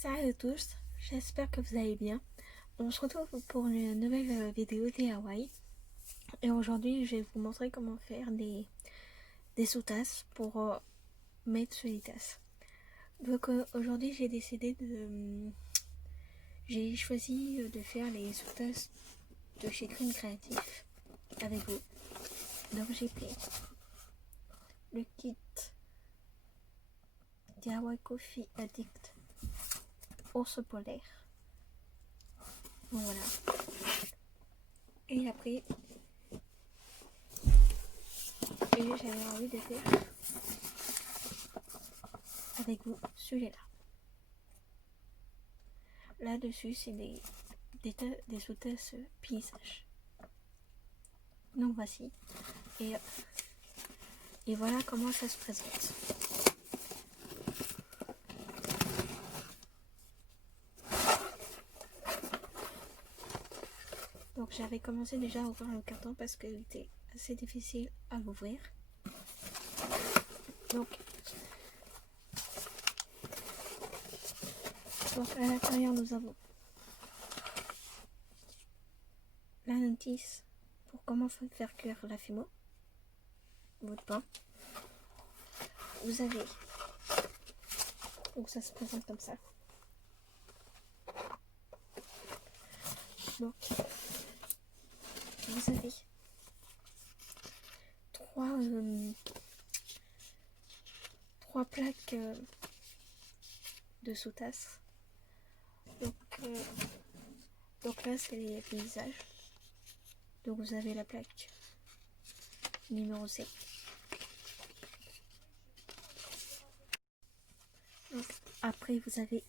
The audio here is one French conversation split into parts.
Salut à tous, j'espère que vous allez bien. On se retrouve pour une nouvelle vidéo DIY. Et aujourd'hui, je vais vous montrer comment faire des sous-tasses pour mettre sur les tasses. Donc aujourd'hui, j'ai choisi de faire les sous-tasses de chez Green Creative avec vous. Donc j'ai pris le kit DIY Coffee Addict ours polaire. Voilà. Et après, j'avais envie de faire avec vous celui-là. Là-dessus, c'est des sous-tasses paysage. Donc voici. Et voilà comment ça se présente. Donc j'avais commencé déjà à ouvrir le carton parce qu'il était assez difficile à l'ouvrir. Donc à l'intérieur, nous avons la notice pour comment faire cuire la fimo, votre pain. Vous avez, donc ça se présente comme ça. Donc vous avez trois plaques de sous-tasses. Donc là, c'est les paysages. Donc vous avez la plaque numéro 7. Donc après, vous avez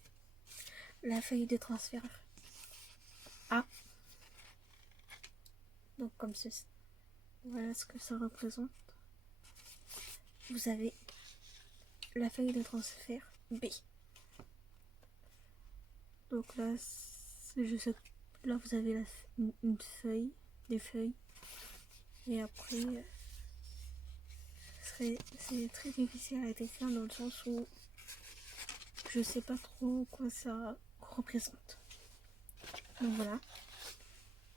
la feuille de transfert A. Donc comme ceci. Voilà ce que ça représente. Vous avez la feuille de transfert B. Donc là, là vous avez une feuille, des feuilles. Et après, c'est très difficile à décrire dans le sens où je sais pas trop quoi ça représente. Donc voilà.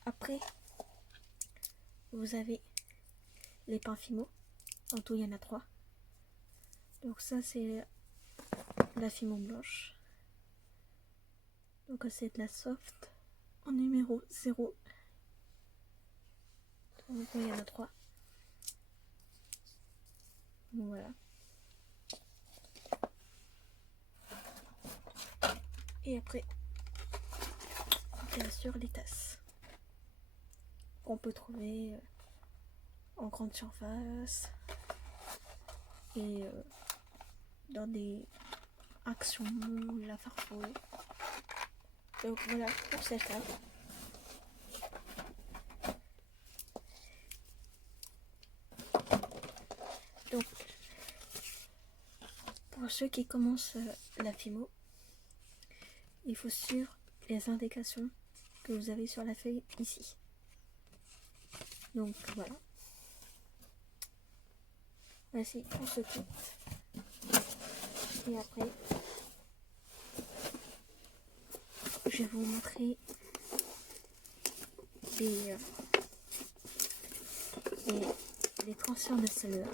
Après, vous avez les pains fimo. En tout, il y en a 3. Donc ça, c'est la fimo blanche. Donc c'est de la soft en numéro 0. Donc il y en a 3. Donc voilà. Et après, bien sûr, les tasses qu'on peut trouver en grande surface et dans des actions, la Farfouille. Donc voilà pour cette table. Donc pour ceux qui commencent la fimo, il faut suivre les indications que vous avez sur la feuille ici. Donc voilà. Voici pour ce kit. Et après, je vais vous montrer les transferts de celle-là.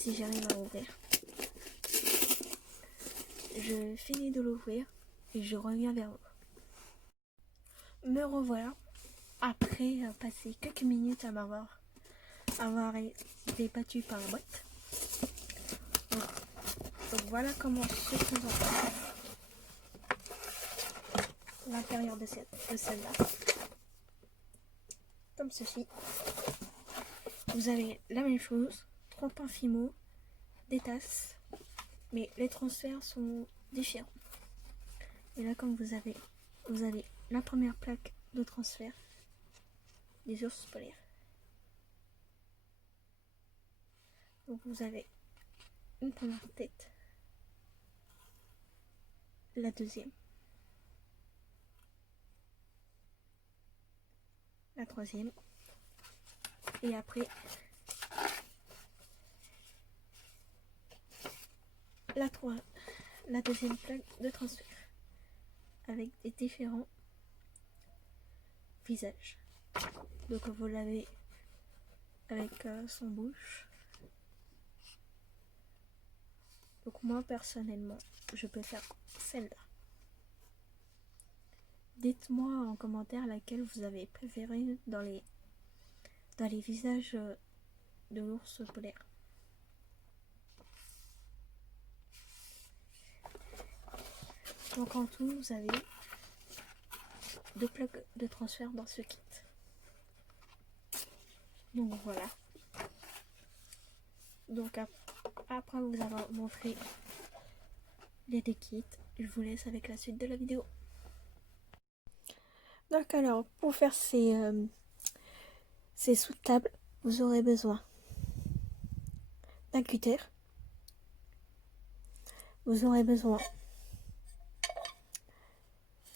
Si j'arrive à ouvrir. Je finis de l'ouvrir et je reviens vers vous. Me revoilà après passer quelques minutes à avoir débattu par la boîte. Donc voilà comment se présente l'intérieur de celle-là. Comme ceci. Vous avez la même chose, 3 pains fimo, des tasses, mais les transferts sont différents. Et là, comme vous avez la première plaque de transfert des ours polaires. Donc vous avez une première tête, la deuxième, la troisième, et après la deuxième plaque de transfert avec des différents visages. Donc vous l'avez avec son bouche. Donc moi personnellement, je peux faire celle-là. Dites-moi en commentaire laquelle vous avez préféré dans les visages de l'ours polaire. Donc en tout, vous avez 2 plaques de transfert dans ce kit. Donc voilà. Donc après vous avoir montré les 2 kits, je vous laisse avec la suite de la vidéo. Donc alors, pour faire ces sous-tables, vous aurez besoin d'un cutter. Vous aurez besoin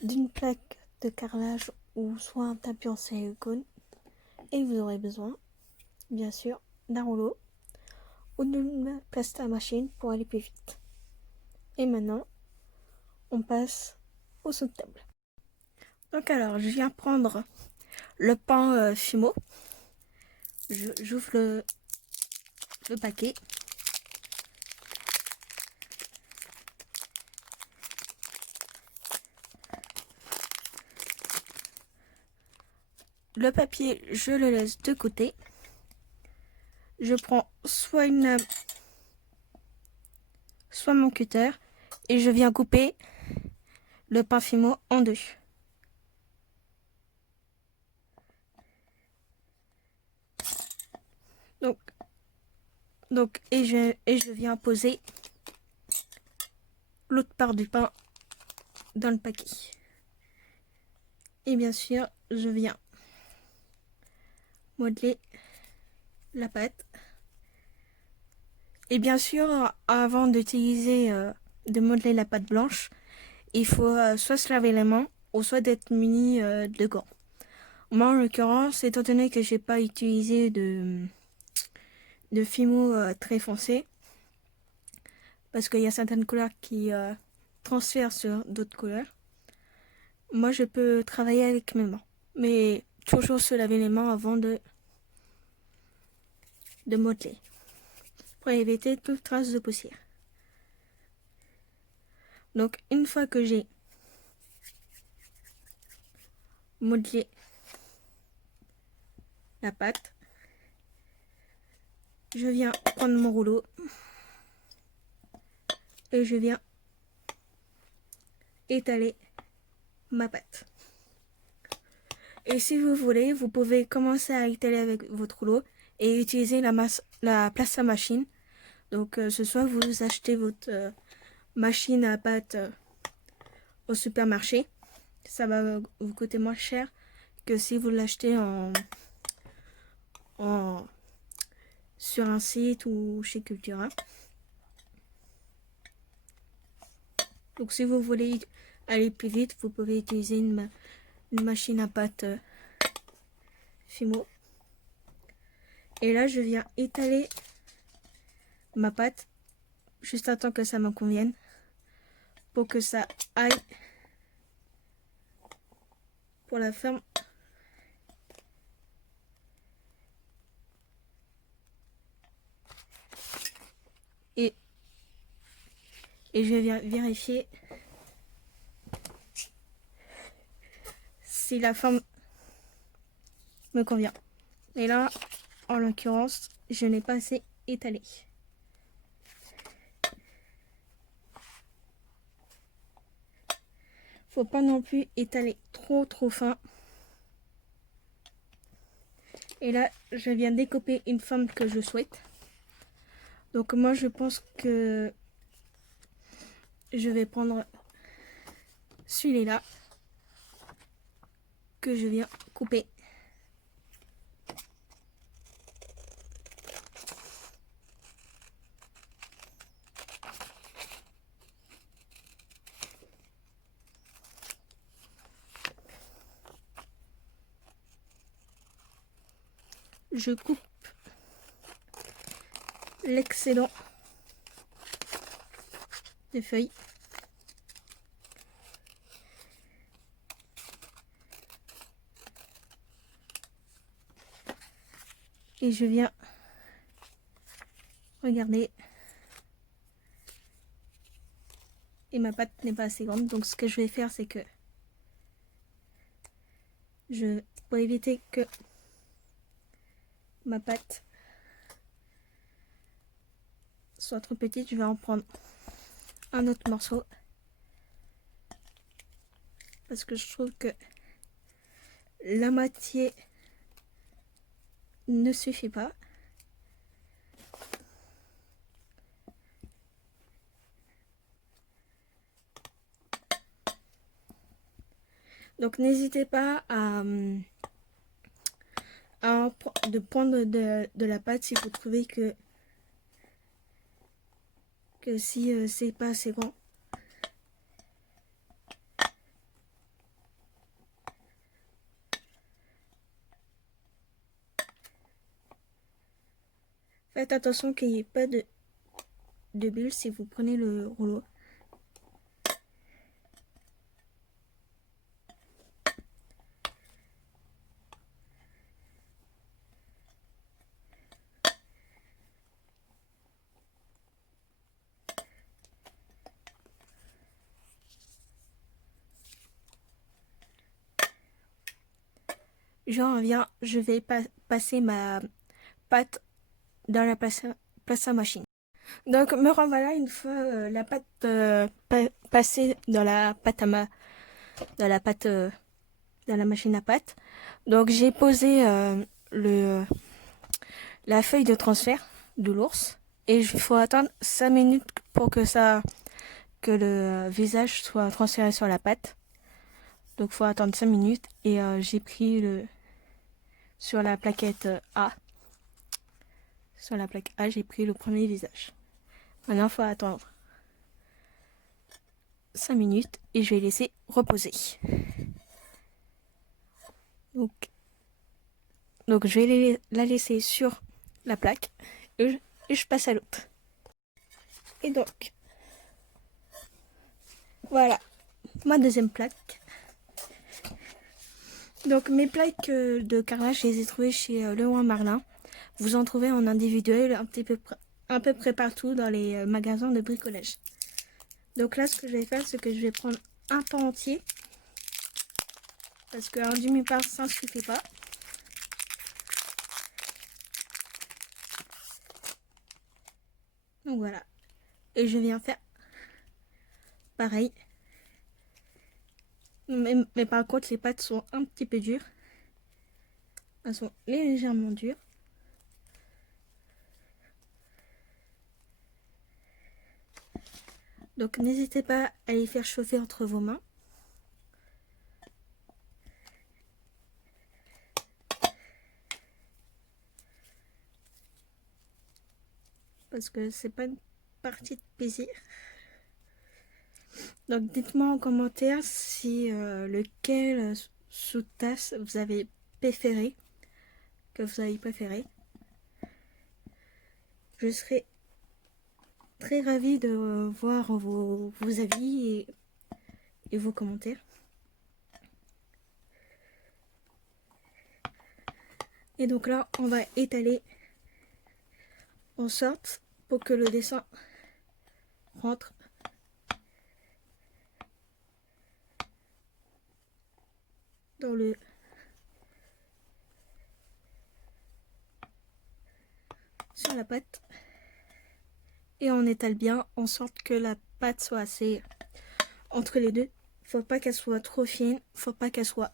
d'une plaque de carrelage ou soit un tapis en silicone. Et vous aurez besoin, bien sûr, d'un rouleau ou d'une plastamachine pour aller plus vite. Et maintenant, on passe au sous-table. Donc alors, je viens prendre le pain Fimo. J'ouvre le paquet. Le papier, je le laisse de côté. Je prends soit mon cutter et je viens couper le pain Fimo en 2. Et je viens poser l'autre part du pain dans le paquet. Et bien sûr, je viens modeler la pâte. Et bien sûr, avant de modeler la pâte blanche, il faut soit se laver les mains ou soit d'être muni de gants. Moi, en l'occurrence, étant donné que j'ai pas utilisé de Fimo très foncé, parce qu'il y a certaines couleurs qui transfèrent sur d'autres couleurs, moi je peux travailler avec mes mains. Mais toujours se laver les mains avant de modeler, pour éviter toute trace de poussière. Donc une fois que j'ai modelé la pâte, je viens prendre mon rouleau et je viens étaler ma pâte. Et si vous voulez, vous pouvez commencer à étaler avec votre rouleau et utiliser la plastamachine. Donc ce soit vous achetez votre machine à pâte au supermarché, ça va vous coûter moins cher que si vous l'achetez sur un site ou chez Cultura. Donc si vous voulez aller plus vite, vous pouvez utiliser une machine à pâte Fimo. Et là, je viens étaler ma pâte juste à temps que ça me convienne pour que ça aille pour la forme. Et je viens vérifier si la forme me convient. Et là, en l'occurrence, je n'ai pas assez étalé. Faut pas non plus étaler trop fin. Et là, je viens découper une forme que je souhaite. Donc moi, je pense que je vais prendre celui-là que je viens couper. Je coupe l'excédent de feuilles. Et je viens regarder. Et ma pâte n'est pas assez grande. Donc ce que je vais faire, c'est que pour éviter que ma pâte soit trop petite, je vais en prendre un autre morceau. Parce que je trouve que la moitié ne suffit pas. Donc n'hésitez pas de prendre de la pâte si vous trouvez que si c'est pas assez grand. Faites attention qu'il n'y ait pas de bulles si vous prenez le rouleau. Je vais passer ma pâte dans la place à machine. Donc me revoilà une fois la pâte passée dans la pâte dans la machine à pâte. Donc j'ai posé la feuille de transfert de l'ours et il faut attendre 5 minutes pour que le visage soit transféré sur la pâte. Donc faut attendre 5 minutes et j'ai pris sur la plaquette A. Sur la plaque A, j'ai pris le premier visage. Maintenant, il faut attendre 5 minutes et je vais laisser reposer. Donc je vais la laisser sur la plaque et je passe à l'autre. Et donc, voilà ma deuxième plaque. Donc mes plaques de carrelage, je les ai trouvées chez Leroy Merlin. Vous en trouvez en individuel à peu près partout dans les magasins de bricolage. Donc là, ce que je vais faire, c'est que je vais prendre un pan entier. Parce qu'un demi-part, ça ne suffit pas. Donc voilà. Et je viens faire pareil. Mais par contre, les pâtes sont un petit peu dures. Elles sont légèrement dures. Donc n'hésitez pas à les faire chauffer entre vos mains. Parce que c'est pas une partie de plaisir. Donc dites-moi en commentaire si lequel sous-tasse vous avez préféré. Je serai très ravie de voir vos avis et vos commentaires. Et donc là, on va étaler en sorte pour que le dessin rentre sur la pâte. Et on étale bien en sorte que la pâte soit assez entre les deux. Faut pas qu'elle soit trop fine, faut pas qu'elle soit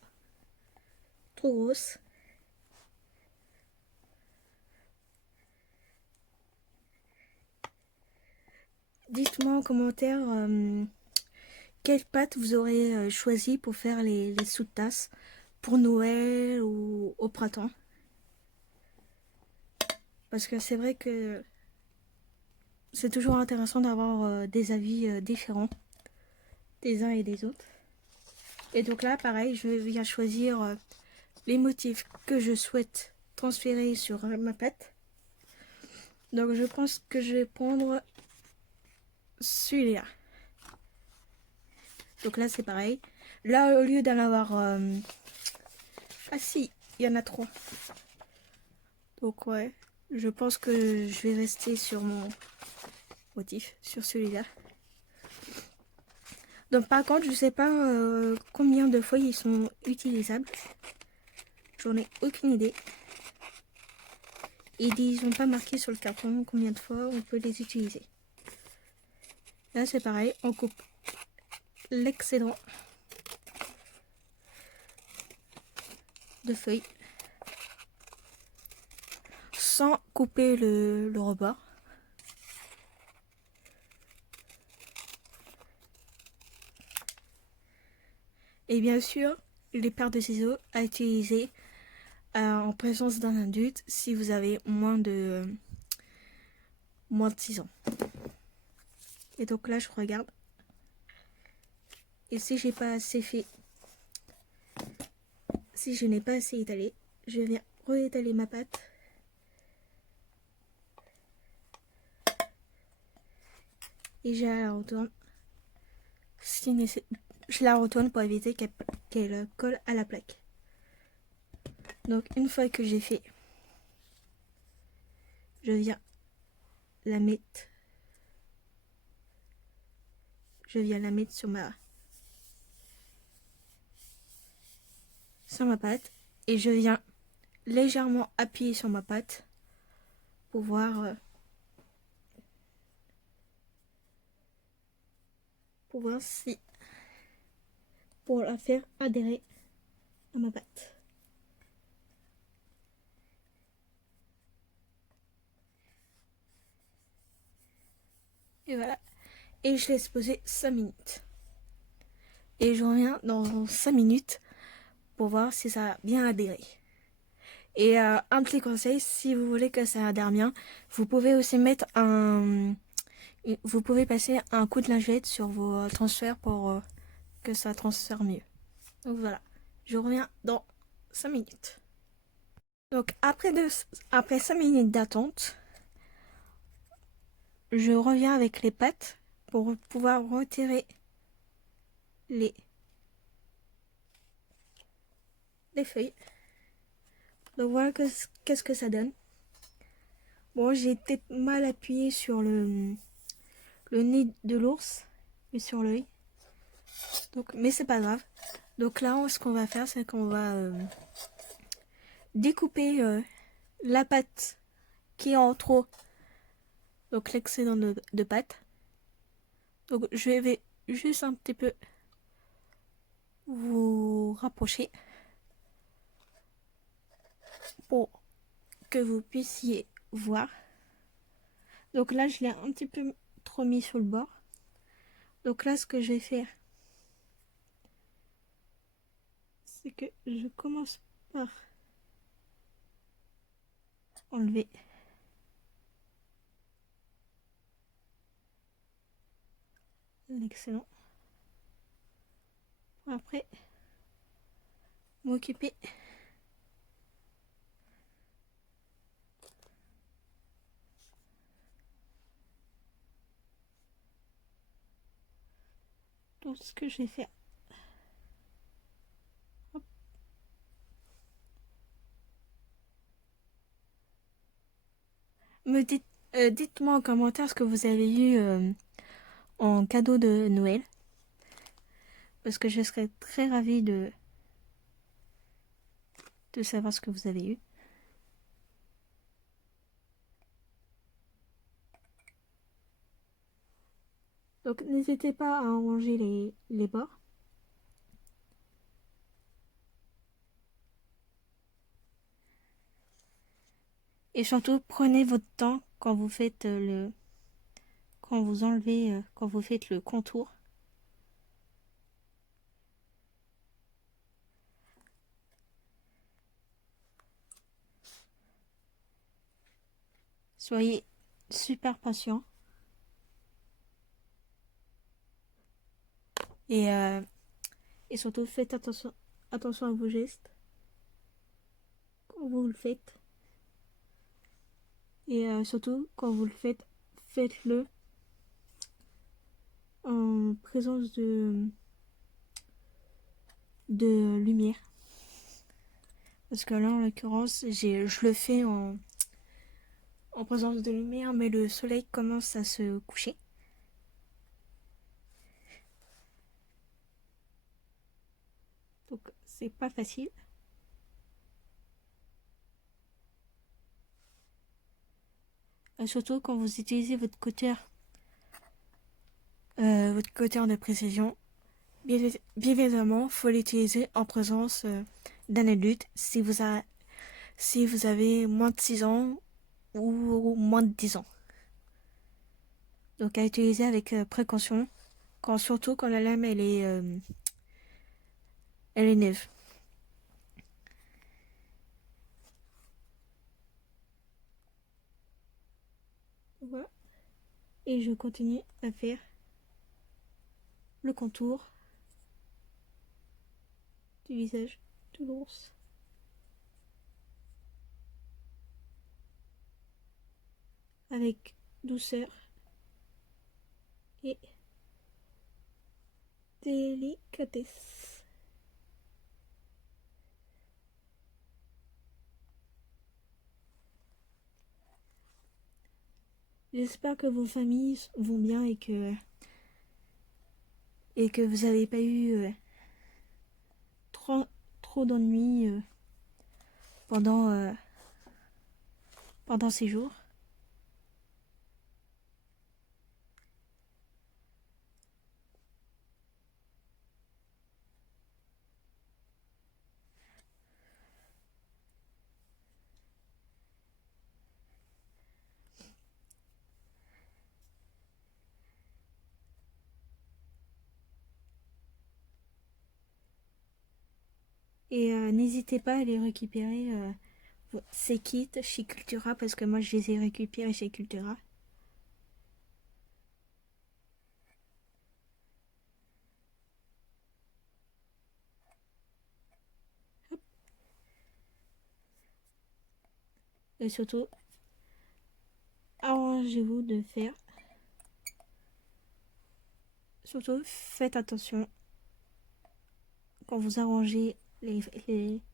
trop grosse. Dites-moi en commentaire quelle pâte vous aurez choisi pour faire les sous-tasses pour Noël ou au printemps. Parce que c'est vrai que c'est toujours intéressant d'avoir des avis différents des uns et des autres. Et donc là, pareil, je viens choisir les motifs que je souhaite transférer sur ma pâte. Donc je pense que je vais prendre celui-là. Donc là c'est pareil. Là au lieu d'en avoir... Ah si, il y en a 3. Donc ouais, je pense que je vais rester sur mon motif, sur celui-là. Donc par contre, je sais pas combien de fois ils sont utilisables. J'en ai aucune idée. Et ils n'ont pas marqué sur le carton combien de fois on peut les utiliser. Là c'est pareil, on coupe l'excédent de feuilles sans couper le rebord. Et bien sûr, les paires de ciseaux à utiliser en présence d'un adulte si vous avez moins de 6 ans. Et donc là, je regarde. Et si j'ai pas assez fait, si je n'ai pas assez étalé, je viens réétaler ma pâte. Et je la retourne. Je la retourne pour éviter qu'elle colle à la plaque. Donc une fois que j'ai fait, je viens la mettre. Je viens la mettre sur ma pâte. Et je viens légèrement appuyer sur ma pâte pour voir si pour la faire adhérer à ma pâte. Et voilà. Et je laisse poser 5 minutes. Et je reviens dans 5 minutes pour voir si ça a bien adhéré. Et un petit conseil, si vous voulez que ça adhère bien, vous pouvez aussi mettre vous pouvez passer un coup de lingette sur vos transferts pour que ça transfère mieux. Donc voilà, je reviens dans 5 minutes. Donc après 5 minutes d'attente, je reviens avec les pâtes pour pouvoir retirer les feuilles. Donc voilà qu'est-ce que ça donne. Bon, j'ai peut-être mal appuyé sur le nez de l'ours et sur l'œil. Donc, mais c'est pas grave. Donc là, ce qu'on va faire, c'est qu'on va découper la pâte qui est en trop. Donc l'excédent de pâte. Donc je vais juste un petit peu vous rapprocher pour que vous puissiez voir. Donc là, je l'ai un petit peu trop mis sur le bord. Donc là, ce que je vais faire, c'est que je commence par enlever l'excédent. Après, m'occuper tout ce que je vais faire. Hop. Dites-moi en commentaire ce que vous avez eu en cadeau de Noël. Parce que je serais très ravie de savoir ce que vous avez eu. Donc n'hésitez pas à arranger les bords. Et surtout, prenez votre temps quand vous faites quand vous enlevez, quand vous faites le contour. Soyez super patient. Et surtout, faites attention à vos gestes quand vous le faites. Et surtout, quand vous le faites, faites-le en présence de lumière. Parce que là, en l'occurrence, je le fais en présence de lumière, mais le soleil commence à se coucher. Donc, c'est pas facile. Surtout quand vous utilisez votre cutter de précision. Bien évidemment, faut l'utiliser en présence d'un adulte si vous avez moins de 6 ans ou moins de 10 ans. Donc à utiliser avec précaution, surtout quand la lame elle est neuve. Voilà. Et je continue à faire le contour du visage de l'ours. Avec douceur et délicatesse. J'espère que vos familles vont bien et que vous n'avez pas eu trop d'ennuis pendant, pendant ces jours. Et n'hésitez pas à les récupérer ces kits chez Cultura parce que moi je les ai récupérés chez Cultura. Et surtout, arrangez-vous de faire. Surtout, faites attention quand vous arrangez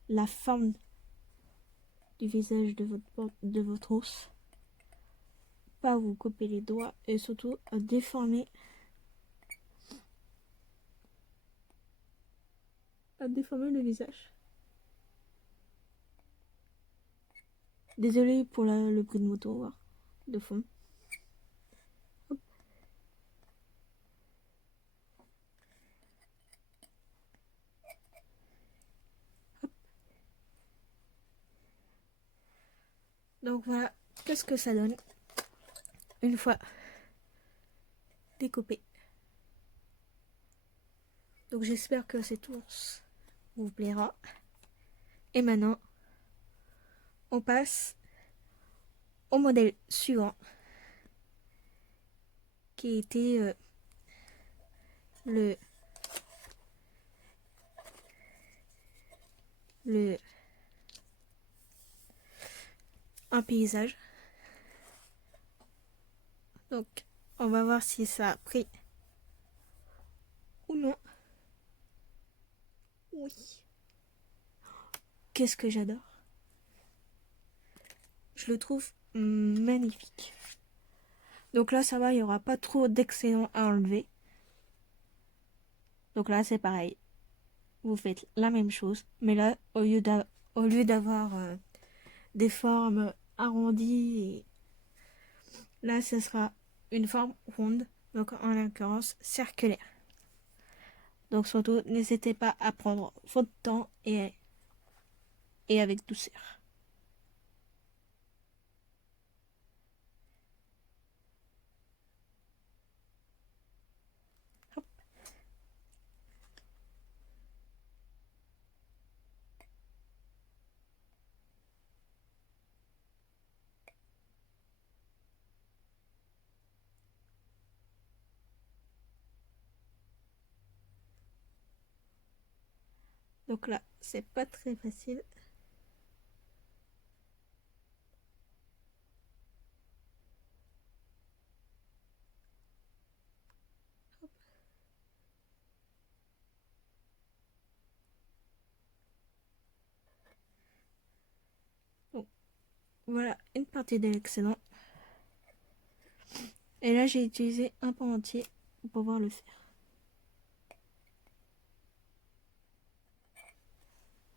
la forme du visage de votre os. Pas vous couper les doigts et surtout à déformer le visage. Désolé pour le bruit de moto de fond. Hop. Hop. Donc voilà, qu'est-ce que ça donne une fois découpé. Donc j'espère que cet ours vous plaira. Et maintenant, on passe au modèle suivant, qui était le un paysage. Donc, on va voir si ça a pris ou non. Oui. Qu'est-ce que j'adore. Je le trouve magnifique. Donc là, ça va, il n'y aura pas trop d'excédents à enlever. Donc là, c'est pareil. Vous faites la même chose. Mais là, au lieu d'avoir des formes arrondies, là, ce sera une forme ronde. Donc en l'occurrence, circulaire. Donc surtout, n'hésitez pas à prendre votre temps et avec douceur. Hop. Donc là, c'est pas très facile. Hop. voilà une partie de l'excédent. Et là, j'ai utilisé un pan entier pour pouvoir le faire.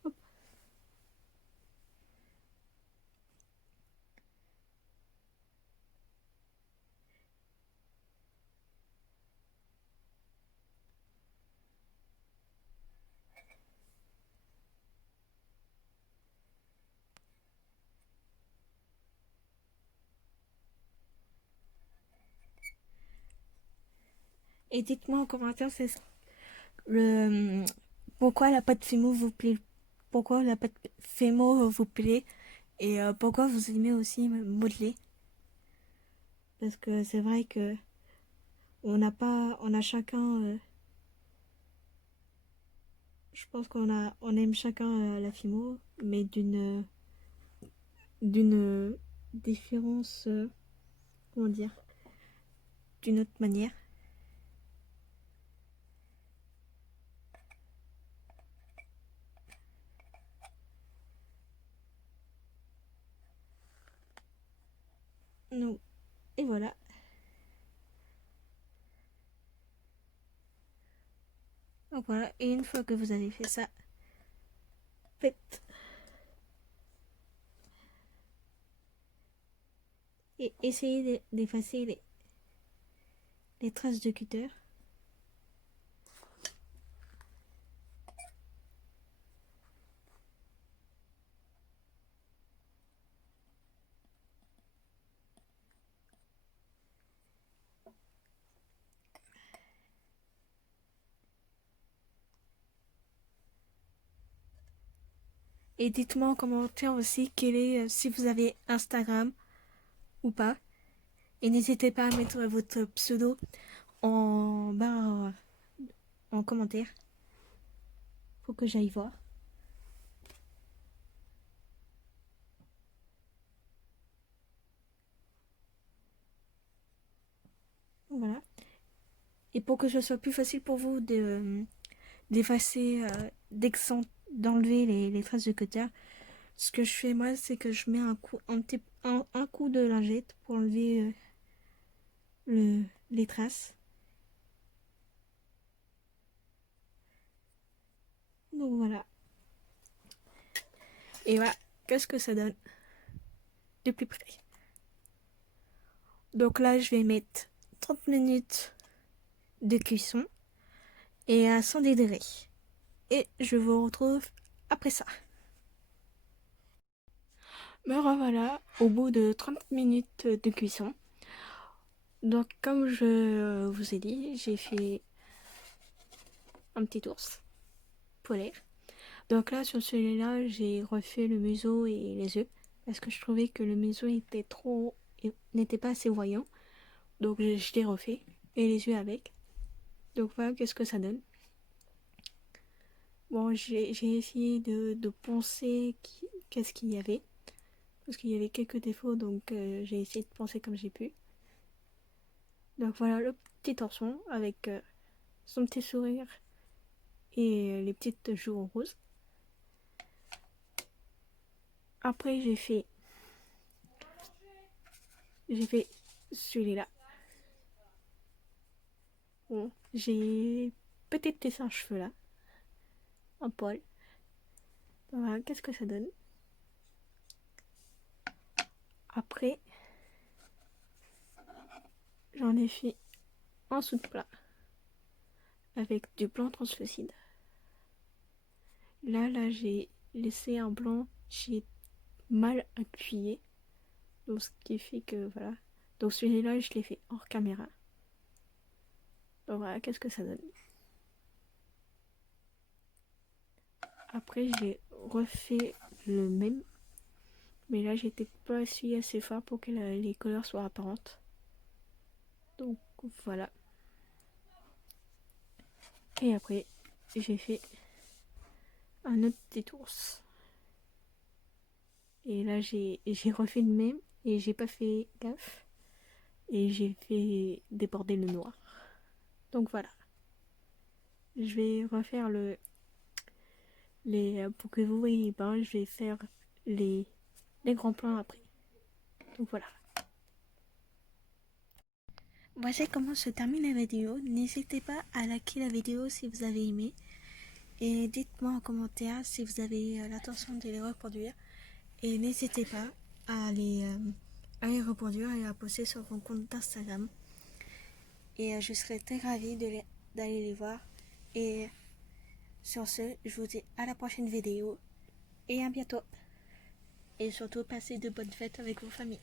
Hop. Et dites-moi en commentaire le pourquoi la pâte Fimo vous plaît, pourquoi la pâte Fimo vous plaît et pourquoi vous aimez aussi modeler. Parce que c'est vrai que on a chacun, je pense on aime chacun la Fimo, mais d'une différence, comment dire, d'une autre manière. Donc, et voilà. Donc voilà, et une fois que vous avez fait ça, faites et essayez d'effacer les traces de cutter. Et dites-moi en commentaire aussi si vous avez Instagram ou pas. Et n'hésitez pas à mettre votre pseudo en bas en commentaire pour que j'aille voir. Voilà. Et pour que ce soit plus facile pour vous d'effacer, d'enlever les traces de cutter, ce que je fais moi, c'est que je mets un coup de lingette pour enlever les traces. Donc voilà. Et voilà, qu'est-ce que ça donne de plus près. Donc là, je vais mettre 30 minutes de cuisson et à 100 degrés. Et je vous retrouve après ça. Me revoilà au bout de 30 minutes de cuisson. Donc comme je vous ai dit, j'ai fait un petit ours polaire. Donc là sur celui-là, j'ai refait le museau et les yeux parce que je trouvais que le museau n'était pas assez voyant. Donc je l'ai refait et les yeux avec. Donc voilà qu'est-ce que ça donne. Bon, j'ai essayé de penser qu'est-ce qu'il y avait. Parce qu'il y avait quelques défauts, donc j'ai essayé de penser comme j'ai pu. Donc voilà le petit torson avec son petit sourire et les petites joues roses. Après j'ai fait celui-là. Bon, j'ai peut-être laissé un cheveu là, un poil. Voilà, qu'est-ce que ça donne. Après, j'en ai fait un sous de plat avec du blanc translucide. Là, j'ai laissé un blanc, j'ai mal appuyé. Donc, ce qui fait que voilà. Donc, celui-là, je l'ai fait hors caméra. Donc, voilà, qu'est-ce que ça donne. Après, j'ai refait le même. Mais là, j'étais pas essuyé assez fort pour que les couleurs soient apparentes. Donc, voilà. Et après, j'ai fait un autre petit ours. Et là, j'ai refait le même et j'ai pas fait gaffe. Et j'ai fait déborder le noir. Donc voilà. Je vais refaire pour que vous voyez bien, je vais faire les grands plans après. Donc voilà. Voici comment se termine la vidéo. N'hésitez pas à liker la vidéo si vous avez aimé. Et dites-moi en commentaire si vous avez l'intention de les reproduire. Et n'hésitez pas à les reproduire et à poster sur mon compte d'Instagram. Et je serai très ravie d'aller les voir. Et sur ce, je vous dis à la prochaine vidéo. Et à bientôt. Et surtout, passez de bonnes fêtes avec vos familles.